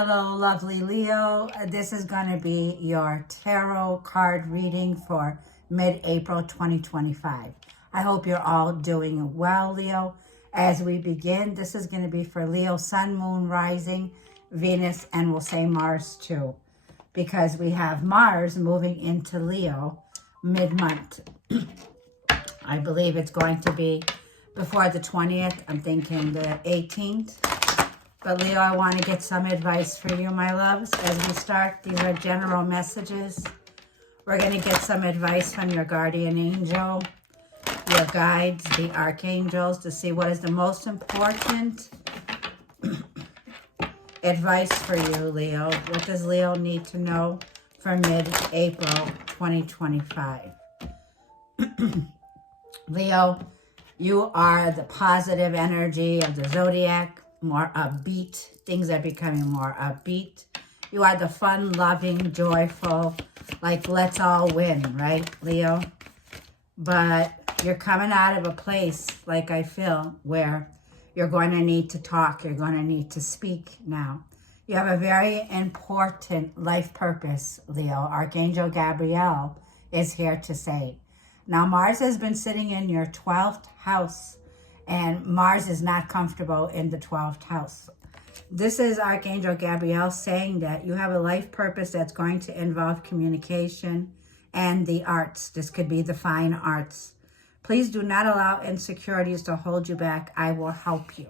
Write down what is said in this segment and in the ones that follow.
Hello, lovely Leo. This is going to be your tarot card reading for mid-April 2025. I hope you're all doing well, Leo. As we begin, this is going to be for Leo, Sun, Moon, Rising, Venus, and we'll say Mars too, because we have Mars moving into Leo mid-month. I believe it's going to be before the 20th. I'm thinking the 18th. But Leo, I want to get some advice for you, my loves. As we start, these are general messages. We're going to get some advice from your guardian angel, your guides, the archangels, to see what is the most important advice for you, Leo. What does Leo need to know for mid-April 2025? Leo, you are the positive energy of the zodiac. More upbeat. Things are becoming more upbeat. You are the fun, loving, joyful, like let's all win, right, Leo? But you're coming out of a place, like I feel, where you're going to need to talk. You're going to need to speak now. You have a very important life purpose, Leo. Archangel Gabriel is here to say. Now, Mars has been sitting in your 12th house. And Mars is not comfortable in the 12th house. This is Archangel Gabriel saying that you have a life purpose that's going to involve communication and the arts. This could be the fine arts. Please do not allow insecurities to hold you back. I will help you.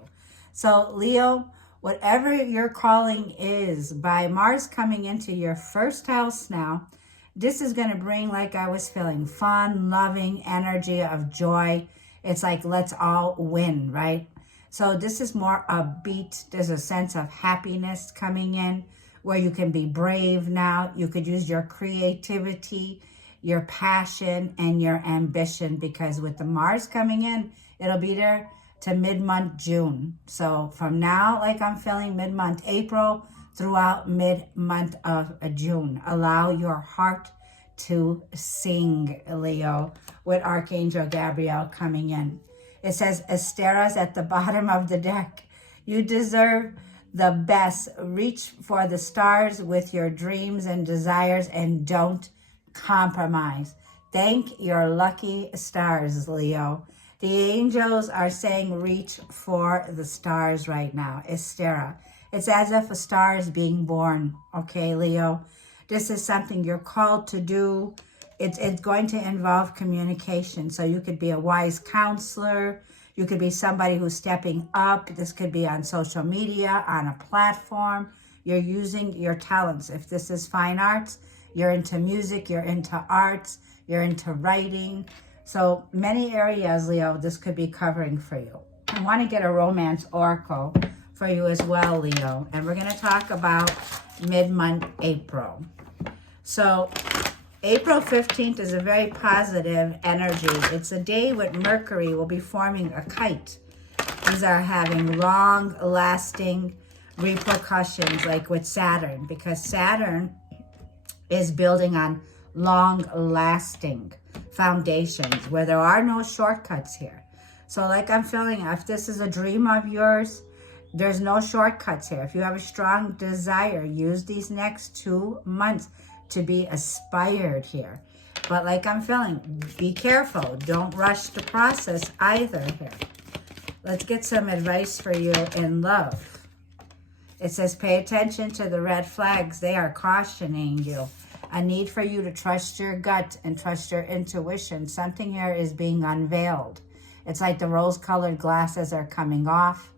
So, Leo, whatever your calling is, by Mars coming into your first house now, this is going to bring, like I was feeling, fun, loving energy of joy. It's like, let's all win, right? So this is more upbeat. There's a sense of happiness coming in where you can be brave now. You could use your creativity, your passion, and your ambition, because with the Mars coming in, it'll be there to mid-month June. So from now, like I'm feeling mid-month April throughout mid-month of June, allow your heart to sing, Leo, with Archangel Gabriel coming in. It says, Asteras at the bottom of the deck. You deserve the best. Reach for the stars with your dreams and desires and don't compromise. Thank your lucky stars, Leo. The angels are saying reach for the stars right now, Astera. It's as if a star is being born, okay, Leo? This is something you're called to do. It's going to involve communication. So you could be a wise counselor. You could be somebody who's stepping up. This could be on social media, on a platform. You're using your talents. If this is fine arts, you're into music, you're into arts, you're into writing. So many areas, Leo, this could be covering for you. I want to get a romance oracle for you as well, Leo. And we're going to talk about mid-month April. So April 15th is a very positive energy. It's a day with Mercury will be forming a kite. These are having long-lasting repercussions, like with Saturn, because Saturn is building on long-lasting foundations where there are no shortcuts here. So like I'm feeling, if this is a dream of yours, there's no shortcuts here. If you have a strong desire, use these next 2 months to be aspired here. But like I'm feeling, be careful. Don't rush the process either here. Let's get some advice for you in love. It says, pay attention to the red flags. They are cautioning you. A need for you to trust your gut and trust your intuition. Something here is being unveiled. It's like the rose-colored glasses are coming off.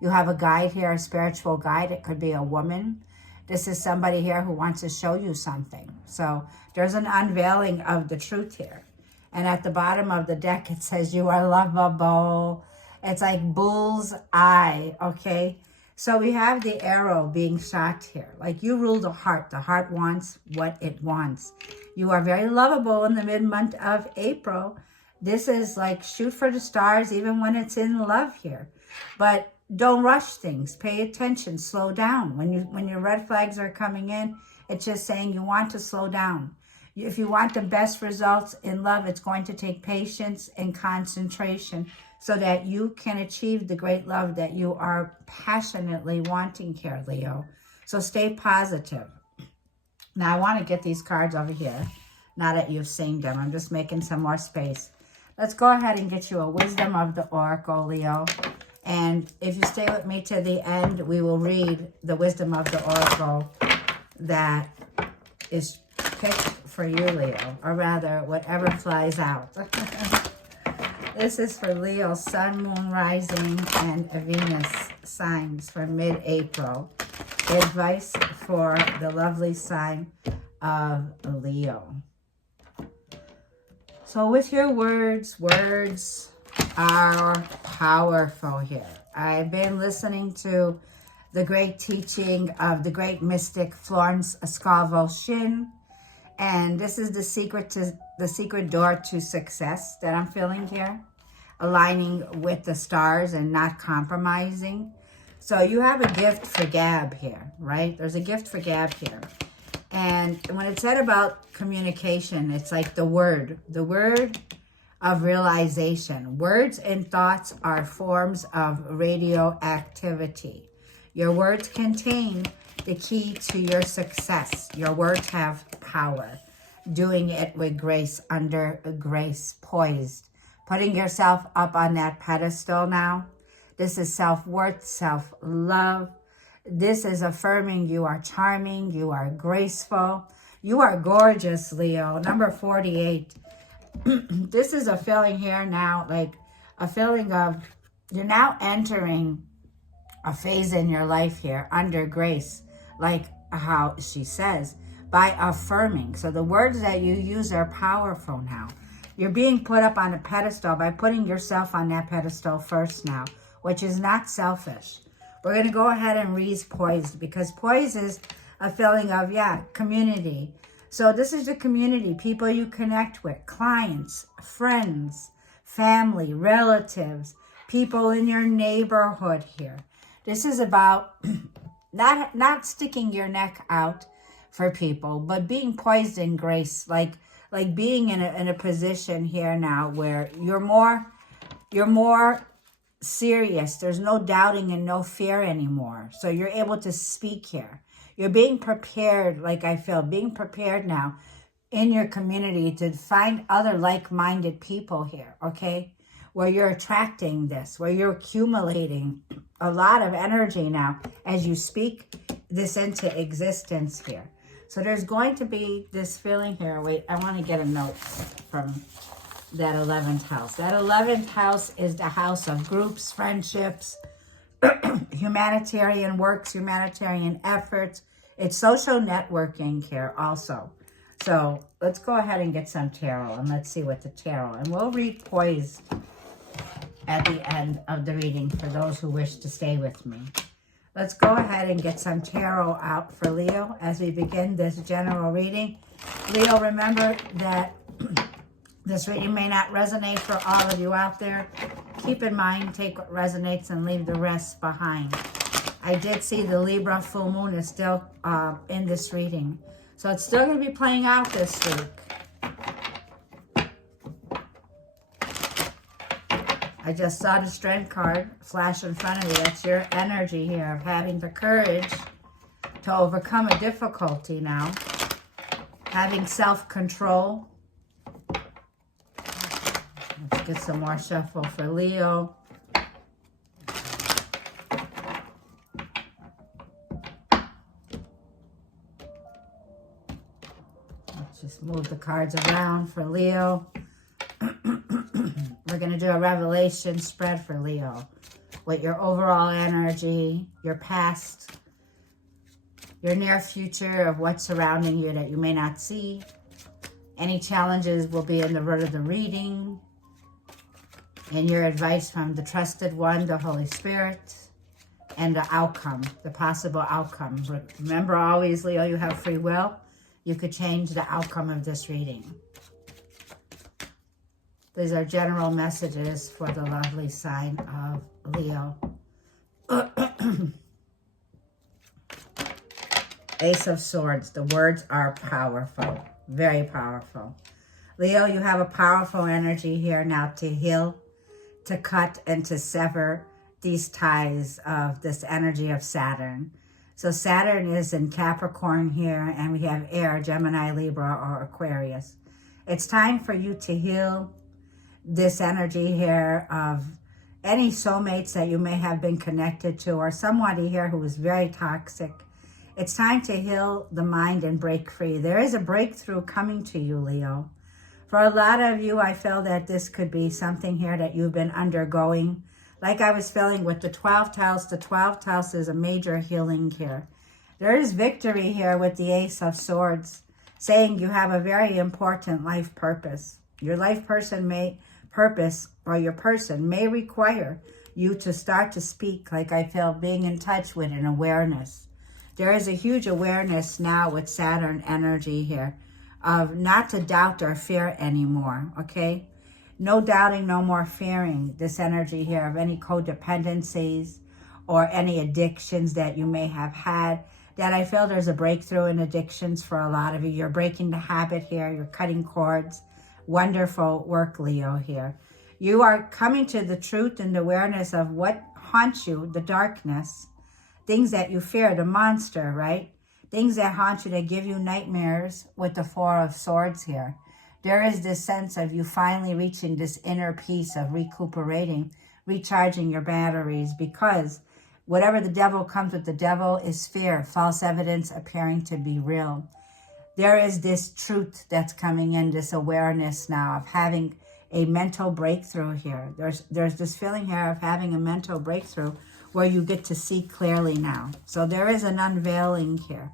You have a guide here, a spiritual guide. It could be a woman. This is somebody here who wants to show you something. So there's an unveiling of the truth here. And at the bottom of the deck, it says you are lovable. It's like bull's eye, okay? So we have the arrow being shot here. Like you rule the heart. The heart wants what it wants. You are very lovable in the mid-month of April. This is like shoot for the stars even when it's in love here. But don't rush things. Pay attention. Slow down. When your red flags are coming in, it's just saying you want to slow down. If you want the best results in love, it's going to take patience and concentration so that you can achieve the great love that you are passionately wanting here, Leo. So stay positive. Now, I want to get these cards over here. Now that you've seen them, I'm just making some more space. Let's go ahead and get you a Wisdom of the Oracle, Leo. And if you stay with me to the end, we will read the Wisdom of the Oracle that is picked for you, Leo. Or rather, whatever flies out. This is for Leo, Sun, Moon, Rising, and Venus signs for mid-April. Advice for the lovely sign of Leo. So with your words are powerful here. I've been listening to the great teaching of the great mystic Florence Scovel-Shinn, and this is the secret door to success that I'm feeling here. Aligning with the stars and not compromising. So you have a gift for gab here, right? There's a gift for gab here. And when it's said about communication, it's like the word of realization. Words and thoughts are forms of radioactivity. Your words contain the key to your success. Your words have power. Doing it with grace, under grace, poised. Putting yourself up on that pedestal now. This is self-worth, self-love. This is affirming you are charming, you are graceful, you are gorgeous, Leo. Number 48. This is a feeling here now, like a feeling of you're now entering a phase in your life here under grace, like how she says, by affirming. So the words that you use are powerful now. You're being put up on a pedestal by putting yourself on that pedestal first now, which is not selfish. We're going to go ahead and read poised, because poised is a feeling of, community. So this is the community, people you connect with, clients, friends, family, relatives, people in your neighborhood here. This is about not sticking your neck out for people, but being poised in grace, like being in a position here now where you're more serious. There's no doubting and no fear anymore. So you're able to speak here. You're being prepared, like I feel, being prepared now in your community to find other like-minded people here, okay? Where you're attracting this, where you're accumulating a lot of energy now as you speak this into existence here. So there's going to be this feeling here. Wait, I want to get a note from that 11th house. That 11th house is the house of groups, friendships, humanitarian works, humanitarian efforts. It's social networking here also. So let's go ahead and get some tarot, and let's see what the tarot, and we'll read poised at the end of the reading for those who wish to stay with me. Let's go ahead and get some tarot out for Leo as we begin this general reading. Leo, remember that this reading may not resonate for all of you out there. Keep in mind, take what resonates and leave the rest behind. I did see the Libra full moon is still in this reading. So it's still going to be playing out this week. I just saw the Strength card flash in front of me. That's your energy here of having the courage to overcome a difficulty now. Having self-control. Let's get some more shuffle for Leo. Let's just move the cards around for Leo. We're going to do a revelation spread for Leo with your overall energy, your past, your near future of what's surrounding you that you may not see. Any challenges will be in the root of the reading, and your advice from the trusted one, the Holy Spirit, and the outcome, the possible outcome. Remember always, Leo, you have free will. You could change the outcome of this reading. These are general messages for the lovely sign of Leo. Ace of Swords. The words are powerful. Very powerful. Leo, you have a powerful energy here now to heal, to cut, and to sever these ties of this energy of Saturn. So Saturn is in Capricorn here, and we have air, Gemini, Libra, or Aquarius. It's time for you to heal this energy here of any soulmates that you may have been connected to, or somebody here who is very toxic. It's time to heal the mind and break free. There is a breakthrough coming to you, Leo. For a lot of you, I feel that this could be something here that you've been undergoing. Like I was feeling with the 12th house, the 12th house is a major healing here. There is victory here with the Ace of Swords, saying you have a very important life purpose. Your life purpose or your person may require you to start to speak, like I feel, being in touch with an awareness. There is a huge awareness now with Saturn energy here of not to doubt or fear anymore, okay? No doubting, no more fearing this energy here of any codependencies or any addictions that you may have had. That I feel there's a breakthrough in addictions for a lot of you. You're breaking the habit here. You're cutting cords. Wonderful work, Leo, here. You are coming to the truth and the awareness of what haunts you, the darkness, things that you fear, the monster, right? Things that haunt you, that give you nightmares with the Four of Swords here. There is this sense of you finally reaching this inner peace of recuperating, recharging your batteries, because whatever the devil comes with, the devil is fear, false evidence appearing to be real. There is this truth that's coming in, this awareness now of having a mental breakthrough here. There's this feeling here of having a mental breakthrough where you get to see clearly now. So there is an unveiling here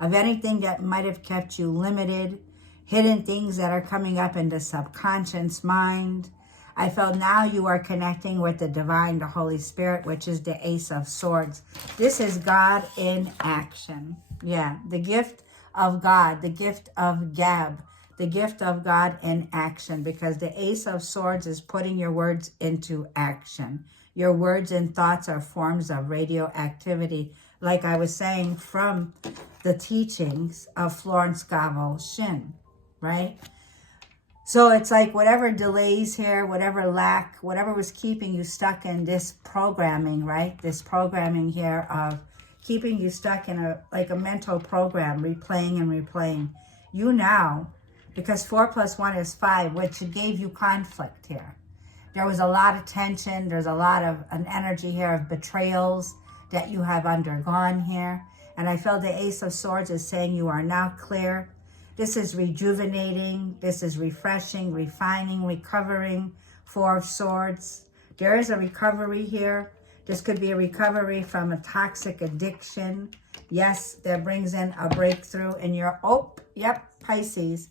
of anything that might have kept you limited, hidden things that are coming up in the subconscious mind. I felt now you are connecting with the divine, the Holy Spirit, which is the Ace of Swords. This is God in action. Yeah, the gift of God, the gift of Gab, the gift of God in action, because the Ace of Swords is putting your words into action. Your words and thoughts are forms of radioactivity, like I was saying, from the teachings of Florence Scovel Shinn, right? So it's like whatever delays here, whatever lack, whatever was keeping you stuck in this programming, right? This programming here of keeping you stuck in a mental program, replaying and replaying. You now, because 4 + 1 is 5, which gave you conflict here. There was a lot of tension. There's a lot of an energy here of betrayals that you have undergone here. And I feel the Ace of Swords is saying you are now clear. This is rejuvenating. This is refreshing, refining, recovering. 4 of Swords. There is a recovery here. This could be a recovery from a toxic addiction. Yes, that brings in a breakthrough in your, Pisces.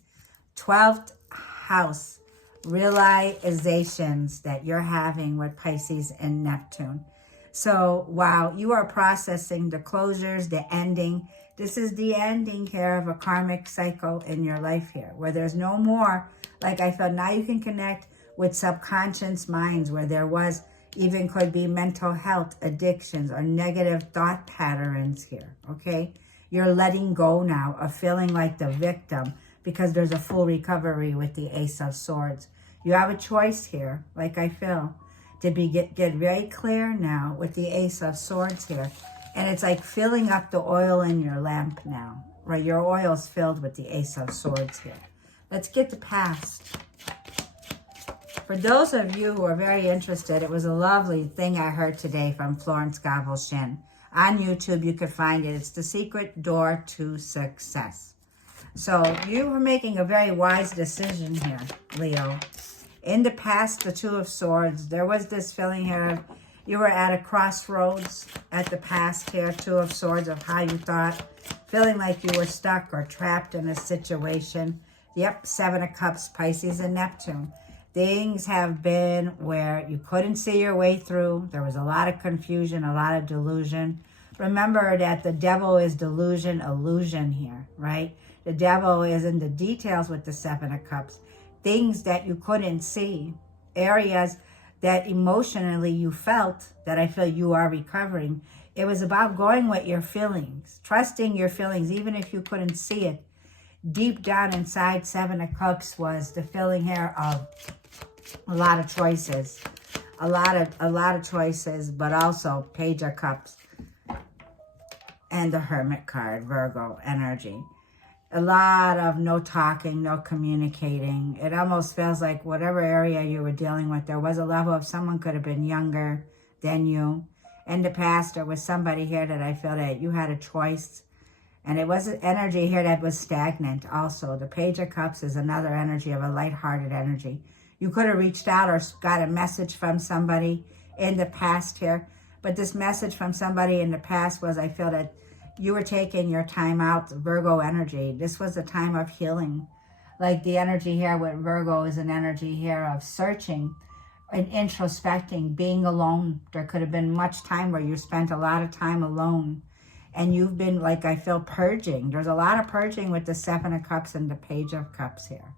12th house. Realizations that you're having with Pisces and Neptune. So, wow, you are processing the closures, the ending. This is the ending here of a karmic cycle in your life here, where there's no more, like I felt, now you can connect with subconscious minds where there was, even could be mental health, addictions, or negative thought patterns here, okay? You're letting go now of feeling like the victim, because there's a full recovery with the Ace of Swords. You have a choice here, like I feel, to get very clear now with the Ace of Swords here. And it's like filling up the oil in your lamp now, right? Your oil's filled with the Ace of Swords here. Let's get the past. For those of you who are very interested, it was a lovely thing I heard today from Florence Scovel Shinn. On YouTube, you could find it. It's The Secret Door to Success. So you were making a very wise decision here, Leo. In the past, the 2 of Swords, there was this feeling here. You were at a crossroads at the past here, 2 of Swords, of how you thought, feeling like you were stuck or trapped in a situation. Yep, 7 of Cups, Pisces and Neptune. Things have been where you couldn't see your way through. There was a lot of confusion, a lot of delusion. Remember that the devil is delusion, illusion here, right? The devil is in the details with the 7 of Cups. Things that you couldn't see. Areas that emotionally you felt that I feel you are recovering. It was about going with your feelings. Trusting your feelings, even if you couldn't see it. Deep down inside, 7 of Cups was the feeling here of a lot of choices. A lot of choices, but also Page of Cups. and the Hermit card, Virgo energy. A lot of no talking, no communicating. It almost feels like whatever area you were dealing with, there was a level of someone could have been younger than you. In the past, there was somebody here that I feel that you had a choice. And it was an energy here that was stagnant also. The Page of Cups is another energy of a lighthearted energy. You could have reached out or got a message from somebody in the past here. But this message from somebody in the past was, I feel that you were taking your time out, Virgo energy. This was a time of healing. Like the energy here with Virgo is an energy here of searching and introspecting, being alone. There could have been much time where you spent a lot of time alone. And you've been, like, I feel, purging. There's a lot of purging with the Seven of Cups and the Page of Cups here.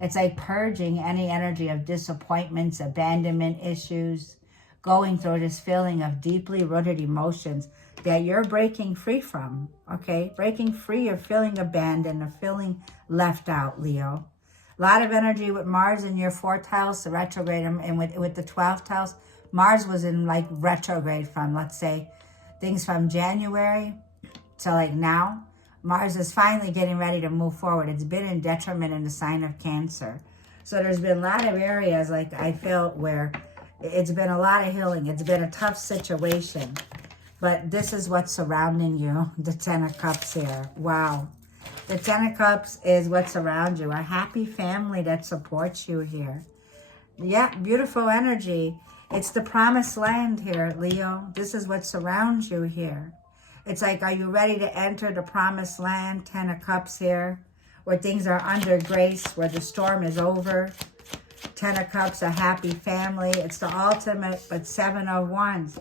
It's like purging any energy of disappointments, abandonment issues, going through this feeling of deeply rooted emotions that you're breaking free from, okay? Breaking free of feeling abandoned, of feeling left out, Leo. A lot of energy with Mars in your 4th house, the retrograde, and with the 12th house. Mars was in, like, retrograde from, let's say, things from January to, like, now. Mars is finally getting ready to move forward. It's been in detriment in the sign of Cancer. So there's been a lot of areas, like, I feel, where it's been a lot of healing. It's been a tough situation. But this is what's surrounding you, the 10 of Cups here. Wow. The 10 of Cups is what's around you. A happy family that supports you here. Yeah, beautiful energy. It's the promised land here, Leo. This is what surrounds you here. It's like, are you ready to enter the promised land? 10 of Cups here, where things are under grace, where the storm is over. 10 of Cups, a happy family. It's the ultimate, but 7 of Wands.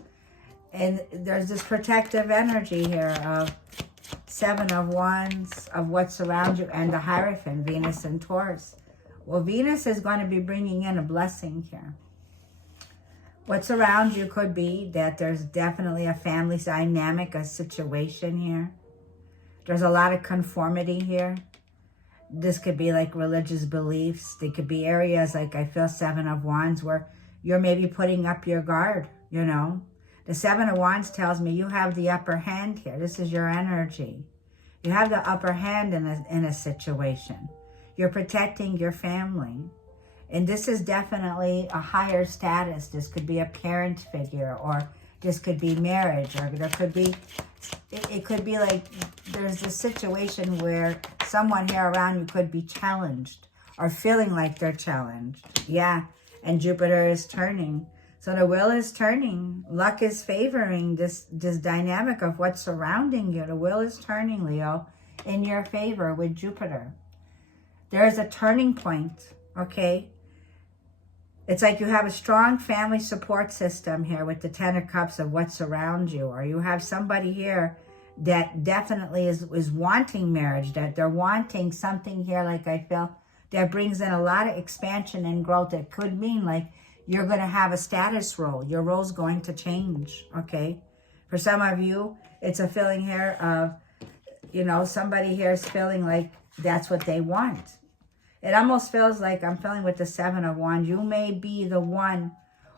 And there's this protective energy here of 7 of Wands, of what's around you, and the Hierophant, Venus and Taurus. Well, Venus is going to be bringing in a blessing here. What's around you could be that there's definitely a family dynamic, a situation here. There's a lot of conformity here. This could be like religious beliefs. They could be areas like, I feel, 7 of Wands, where you're maybe putting up your guard, you know. The 7 of Wands tells me you have the upper hand here. This is your energy. You have the upper hand in a situation. You're protecting your family. And this is definitely a higher status. This could be a parent figure, or this could be marriage, or there could be, it could be like there's a situation where someone here around you could be challenged or feeling like they're challenged. Yeah, and Jupiter is turning. So the wheel is turning. Luck is favoring this dynamic of what's surrounding you. The wheel is turning, Leo, in your favor with Jupiter. There's a turning point, okay? It's like you have a strong family support system here with the 10 of Cups of what's around you. Or you have somebody here that definitely is wanting marriage, that they're wanting something here, like I feel, that brings in a lot of expansion and growth. It could mean like you're going to have a status role. Your role's going to change, okay? For some of you, it's a feeling here of, you know, somebody here is feeling like that's what they want. It almost feels like I'm feeling with the 7 of Wands. You may be the one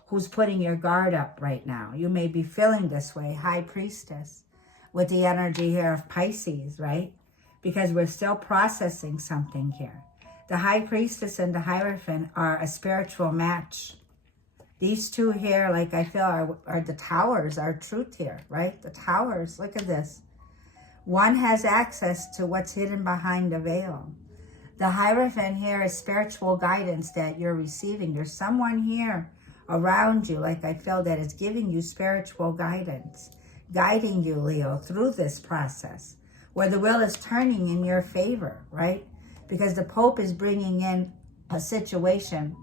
who's putting your guard up right now. You may be feeling this way, High Priestess, with the energy here of Pisces, right? Because we're still processing something here. The High Priestess and the Hierophant are a spiritual match. These two here, like I feel, are the towers, are truth here, right? The towers, look at this. One has access to what's hidden behind the veil. The Hierophant here is spiritual guidance that you're receiving. There's someone here around you, like I feel, that is giving you spiritual guidance, guiding you, Leo, through this process, where the wheel is turning in your favor, right? Because the Pope is bringing in a situation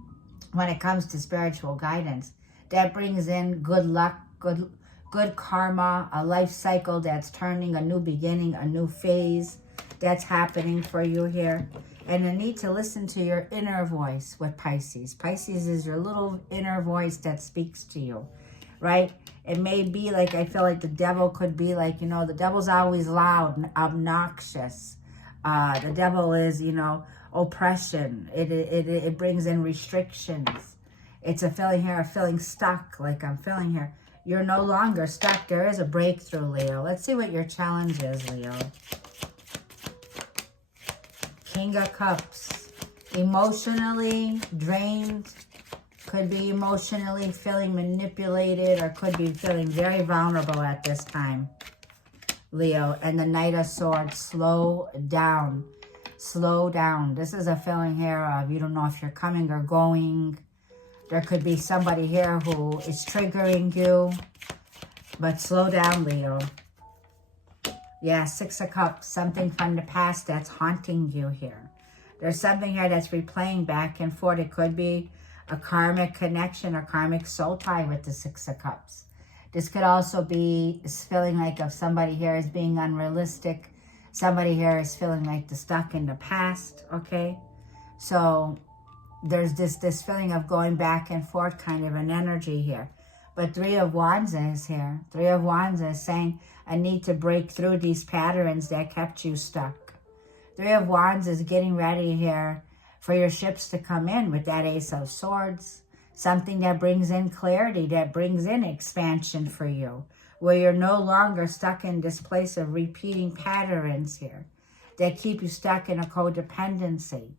when it comes to spiritual guidance that brings in good luck, good karma, a life cycle that's turning, a new beginning, a new phase that's happening for you here. And you need to listen to your inner voice with Pisces. Pisces is your little inner voice that speaks to you, right? It may be like, I feel like the devil could be like, you know, the devil's always loud and obnoxious. The devil is, you know, oppression. It brings in restrictions. It's a feeling here of feeling stuck, like I'm feeling here. You're no longer stuck. There is a breakthrough, Leo. Let's see what your challenge is, Leo. King of Cups. Emotionally drained. Could be emotionally feeling manipulated, or could be feeling very vulnerable at this time, Leo. And the Knight of Swords. Slow down. Slow down. This is a feeling here of you don't know if you're coming or going. There could be somebody here who is triggering you. But slow down, Leo. Yeah, Six of Cups. Something from the past that's haunting you here. There's something here that's replaying back and forth. It could be a karmic connection or karmic soul tie with the Six of Cups. This could also be feeling like if somebody here is being unrealistic. Somebody here is feeling like they're stuck in the past, okay? So there's this feeling of going back and forth, kind of an energy here. But Three of Wands is here. Three of Wands is saying, I need to break through these patterns that kept you stuck. Three of Wands is getting ready here for your ships to come in with that Ace of Swords. Something that brings in clarity, that brings in expansion for you, where you're no longer stuck in this place of repeating patterns here that keep you stuck in a codependency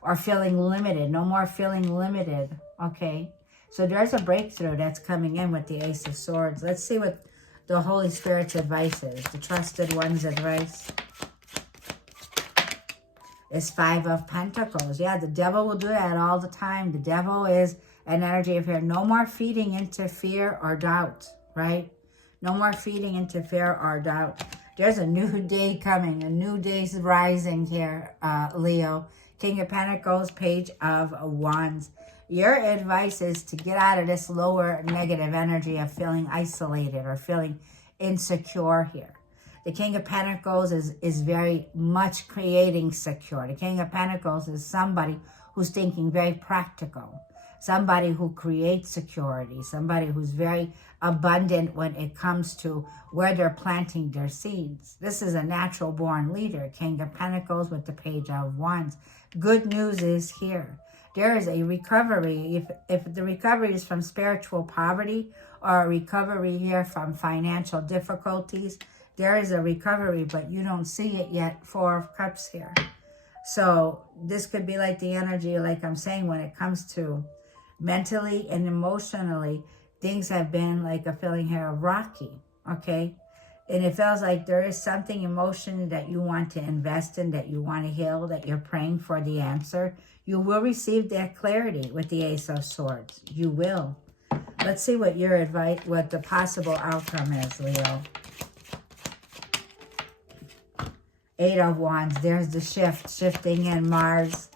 or feeling limited. No more feeling limited, okay? So there's a breakthrough that's coming in with the Ace of Swords. Let's see what the Holy Spirit's advice is, the Trusted One's advice. It's Five of Pentacles. Yeah, the devil will do that all the time. The devil is an energy of fear. No more feeding into fear or doubt, right? No more feeding into fear or doubt. There's a new day coming. A new day's rising here, Leo. King of Pentacles, Page of Wands. Your advice is to get out of this lower negative energy of feeling isolated or feeling insecure here. The King of Pentacles is very much creating secure. The King of Pentacles is somebody who's thinking very practical. Somebody who creates security. Somebody who's very abundant when it comes to where they're planting their seeds. This is a natural born leader. King of Pentacles with the Page of Wands. Good news is here. There is a recovery. If the recovery is from spiritual poverty or a recovery here from financial difficulties, there is a recovery, but you don't see it yet. Four of Cups here. So this could be like the energy, like I'm saying, when it comes to mentally and emotionally, things have been like a feeling here of rocky, okay? And it feels like there is something emotionally that you want to invest in, that you want to heal, that you're praying for the answer. You will receive that clarity with the Ace of Swords. You will. Let's see what your advice, what the possible outcome is, Leo. Eight of Wands. There's the shift. Shifting in Mars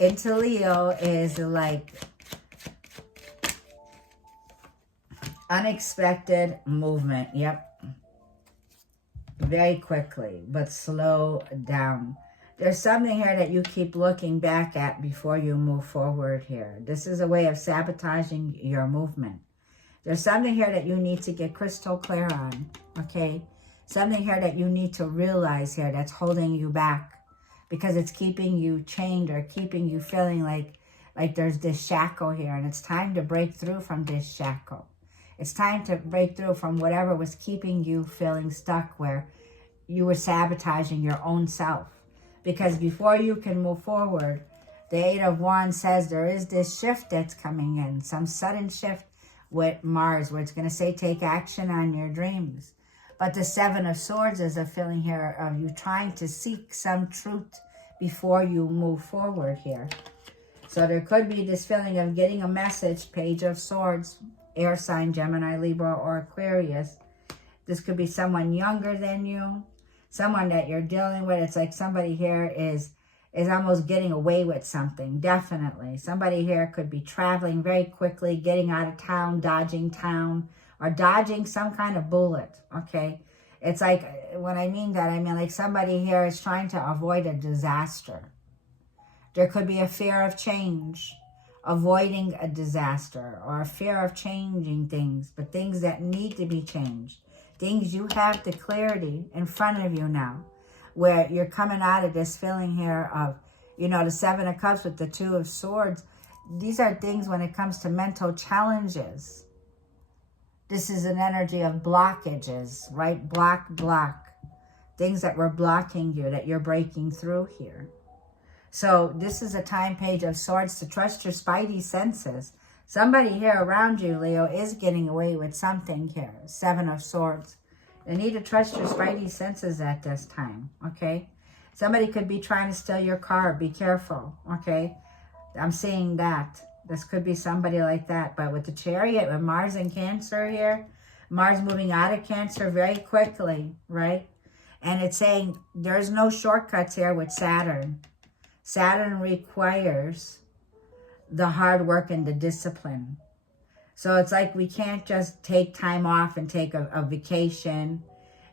into Leo is like unexpected movement. Yep. Very quickly, but slow down. There's something here that you keep looking back at before you move forward here. This is a way of sabotaging your movement. There's something here that you need to get crystal clear on, okay? Something here that you need to realize here that's holding you back because it's keeping you chained or keeping you feeling like there's this shackle here, and it's time to break through from this shackle. It's time to break through from whatever was keeping you feeling stuck, where you were sabotaging your own self. Because before you can move forward, the Eight of Wands says there is this shift that's coming in, some sudden shift with Mars, where it's going to say take action on your dreams. But the Seven of Swords is a feeling here of you trying to seek some truth before you move forward here. So there could be this feeling of getting a message, Page of Swords, air sign, Gemini, Libra, or Aquarius. This could be someone younger than you, someone that you're dealing with. It's like somebody here is almost getting away with something, definitely. Somebody here could be traveling very quickly, getting out of town, or dodging some kind of bullet, okay? It's like, when I mean that, I mean like somebody here is trying to avoid a disaster. There could be a fear of change, avoiding a disaster, or a fear of changing things, but things that need to be changed. Things you have the clarity in front of you now, where you're coming out of this feeling here of, you know, the Seven of Cups with the Two of Swords. These are things when it comes to mental challenges This is an energy of blockages, right? Block. Things that were blocking you, that you're breaking through here. So this is a time, Page of Swords, to trust your spidey senses. Somebody here around you, Leo, is getting away with something here. 7 of Swords. You need to trust your spidey senses at this time, okay? Somebody could be trying to steal your car. Be careful, okay? I'm seeing that. This could be somebody like that. But with the Chariot, with Mars in Cancer here, Mars moving out of Cancer very quickly, right? And it's saying there's no shortcuts here with Saturn. Saturn requires the hard work and the discipline. So it's like we can't just take time off and take a vacation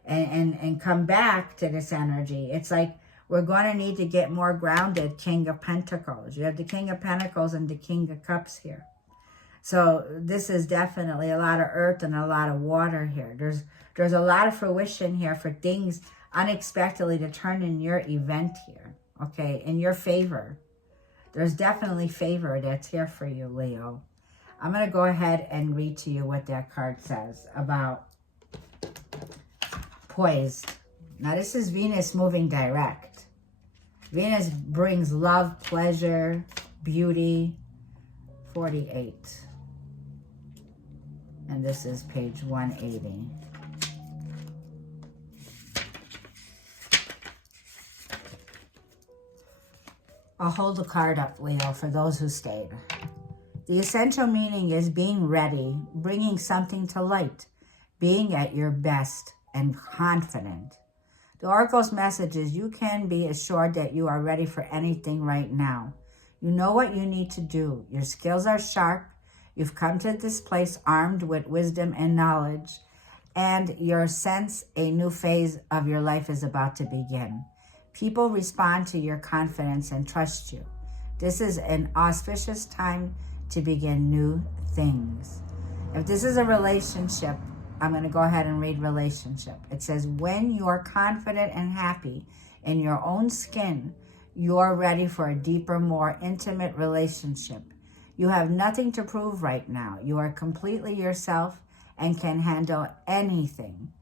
and come back to this energy. It's like we're going to need to get more grounded. King of Pentacles. You have the King of Pentacles and the King of Cups here. So this is definitely a lot of earth and a lot of water here. There's a lot of fruition here for things unexpectedly to turn in your event here, okay, in your favor. There's definitely favor that's here for you, Leo. I'm going to go ahead and read to you what that card says about poised. Now, this is Venus moving direct. Venus brings love, pleasure, beauty. 48. And this is page 180. I'll hold the card up, Leo, for those who stayed. The essential meaning is being ready, bringing something to light, being at your best and confident. The Oracle's message is you can be assured that you are ready for anything right now. You know what you need to do. Your skills are sharp. You've come to this place armed with wisdom and knowledge, and your sense a new phase of your life is about to begin. People respond to your confidence and trust you. This is an auspicious time to begin new things. If this is a relationship, I'm going to go ahead and read relationship. It says, when you're confident and happy in your own skin, you're ready for a deeper, more intimate relationship. You have nothing to prove right now. You are completely yourself and can handle anything.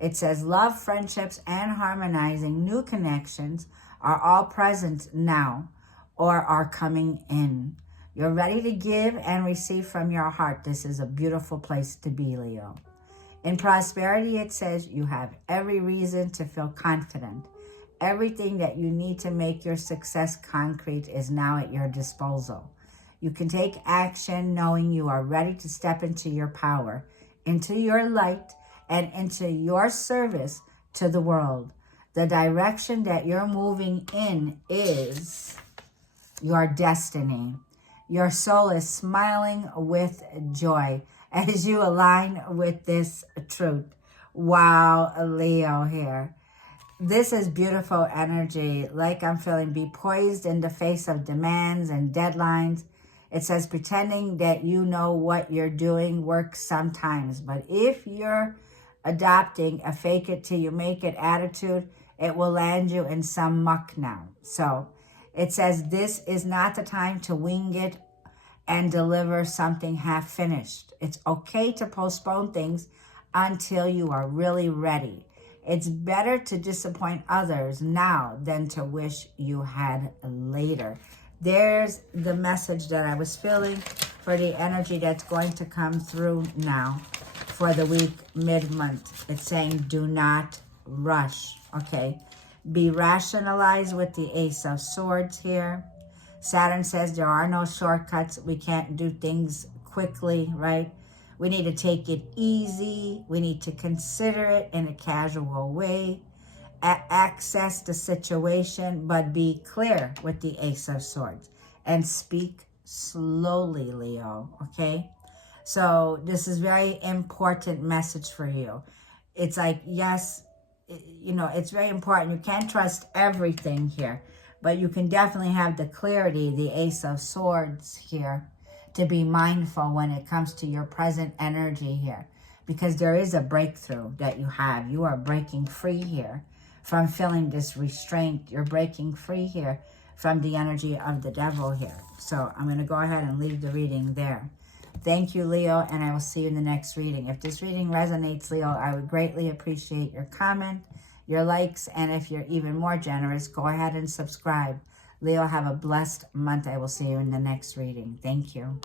It says love, friendships, and harmonizing new connections are all present now or are coming in. You're ready to give and receive from your heart. This is a beautiful place to be, Leo. In prosperity, it says you have every reason to feel confident. Everything that you need to make your success concrete is now at your disposal. You can take action knowing you are ready to step into your power, into your light, and into your service to the world. The direction that you're moving in is your destiny. Your soul is smiling with joy as you align with this truth. Wow, Leo here. This is beautiful energy. Like I'm feeling, be poised in the face of demands and deadlines. It says pretending that you know what you're doing works sometimes. But if you're adopting a fake it till you make it attitude, it will land you in some muck now. So it says this is not the time to wing it and deliver something half finished. It's okay to postpone things until you are really ready. It's better to disappoint others now than to wish you had later. There's the message that I was feeling for the energy that's going to come through now for the week mid-month. It's saying do not rush, okay? Be rationalized with the Ace of Swords here. Saturn says there are no shortcuts. We can't do things quickly, right? We need to take it easy. We need to consider it in a casual way. Access the situation, but be clear with the Ace of Swords. And speak slowly, Leo, okay? So this is very important message for you. It's like, yes, you know, it's very important. You can't trust everything here, but you can definitely have the clarity, the Ace of Swords here, to be mindful when it comes to your present energy here, because there is a breakthrough that you have. You are breaking free here from feeling this restraint. You're breaking free here from the energy of the devil here. So I'm going to go ahead and leave the reading there. Thank you, Leo, and I will see you in the next reading. If this reading resonates, Leo, I would greatly appreciate your comment, your likes, and if you're even more generous, go ahead and subscribe. Leo, have a blessed month. I will see you in the next reading. Thank you.